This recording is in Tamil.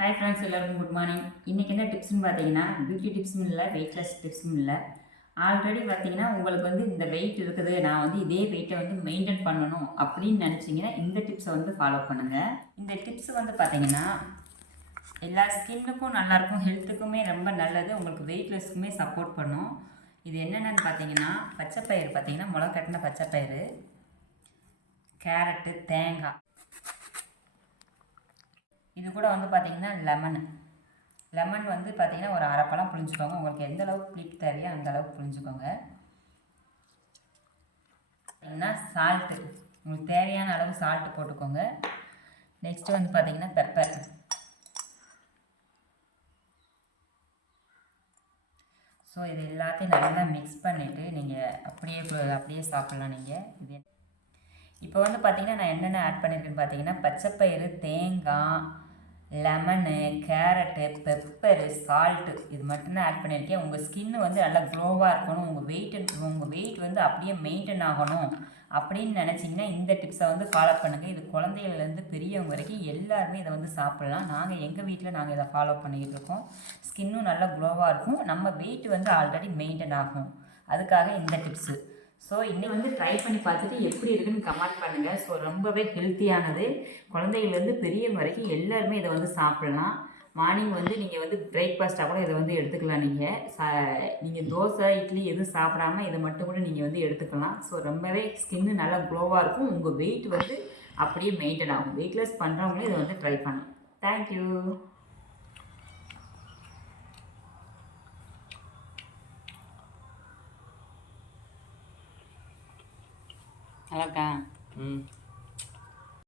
ஹாய் ஃப்ரெண்ட்ஸ், எல்லாருக்கும் குட் மார்னிங். இன்றைக்கி என்ன டிப்ஸ்னு பார்த்தீங்கன்னா, பியூட்டி டிப்ஸும் இல்லை, வெயிட்லெஸ் டிப்ஸும் இல்லை. ஆல்ரெடி பார்த்தீங்கன்னா உங்களுக்கு வந்து இந்த வெயிட் இருக்குது, நான் வந்து இதே வெயிட்டை வந்து மெயின்டைன் பண்ணணும் அப்படின்னு நினச்சிங்கன்னா இந்த டிப்ஸை வந்து ஃபாலோ பண்ணுங்கள். இந்த டிப்ஸ் வந்து பார்த்தீங்கன்னா எல்லா ஸ்கின்னுக்கும் நல்லாயிருக்கும், ஹெல்த்துக்குமே ரொம்ப நல்லது, உங்களுக்கு வெயிட்லெஸ்க்குமே சப்போர்ட் பண்ணும். இது என்னென்னு பார்த்தீங்கன்னா, பச்சைப்பயிறு பார்த்தீங்கன்னா முளை கட்டின பச்சைப்பயிறு, கேரட்டு, தேங்காய், இது கூட வந்து பார்த்திங்கன்னா லெமன் வந்து பார்த்திங்கன்னா ஒரு அரை பழம் புழிஞ்சுக்கோங்க. உங்களுக்கு எந்த அளவுக்கு புளிப்பு தேவையோ அந்த அளவுக்கு புழிஞ்சுக்கோங்க. பார்த்திங்கன்னா சால்ட்டு, உங்களுக்கு தேவையான அளவு சால்ட்டு போட்டுக்கோங்க. நெக்ஸ்ட்டு வந்து பார்த்திங்கன்னா பெப்பர். ஸோ இது எல்லாத்தையும் நல்லா மிக்ஸ் பண்ணிவிட்டு நீங்கள் அப்படியே சாப்பிட்லாம். நீங்கள் இது இப்போ வந்து பார்த்திங்கன்னா நான் என்னென்ன ஆட் பண்ணியிருக்கேன்னு பார்த்தீங்கன்னா, பச்சைப்பயிறு, தேங்காய், லெமனு, கேரட்டு, பெப்பரு, சால்ட்டு, இது மட்டும்தான் ஆட் பண்ணியிருக்கேன். உங்கள் ஸ்கின்னு வந்து நல்லா க்ளோவாக இருக்கணும், உங்கள் வெயிட் வந்து அப்படியே மெயின்டைன் ஆகணும் அப்படின்னு நினச்சிங்கன்னா இந்த டிப்ஸை வந்து ஃபாலோ பண்ணுங்கள். இது குழந்தைகள்லேருந்து பெரியவங்க வரைக்கும் எல்லாருமே இதை வந்து சாப்பிட்லாம். எங்கள் வீட்டில் இதை ஃபாலோ பண்ணிக்கிட்டு இருக்கோம். ஸ்கின்னும் நல்லா க்ளோவாக இருக்கும், நம்ம வெயிட் வந்து ஆல்ரெடி மெயின்டைன் ஆகும். அதுக்காக இந்த டிப்ஸு. ஸோ இன்னைக்கு வந்து ட்ரை பண்ணி பார்த்துட்டு எப்படி இருக்குன்னு கமெண்ட் பண்ணுங்கள். ஸோ ரொம்பவே ஹெல்த்தியானது, குழந்தைகள்லேருந்து பெரியவங்க வரைக்கும் எல்லாருமே இதை வந்து சாப்பிட்லாம். மார்னிங் வந்து நீங்கள் வந்து பிரேக்ஃபாஸ்ட்டாக கூட இதை வந்து எடுத்துக்கலாம். நீங்கள் தோசை, இட்லி எதுவும் சாப்பிடாமல் இதை மட்டும் கூட நீங்கள் வந்து எடுத்துக்கலாம். ஸோ ரொம்பவே ஸ்கின்னு நல்லா க்ளோவாக இருக்கும், உங்கள் வெயிட் வந்து அப்படியே மெயின்டைன் ஆகும். வெயிட்லெஸ் பண்ணுறவங்களே இதை வந்து ட்ரை பண்ணலாம். தேங்க்யூ. நல்லாக்கா.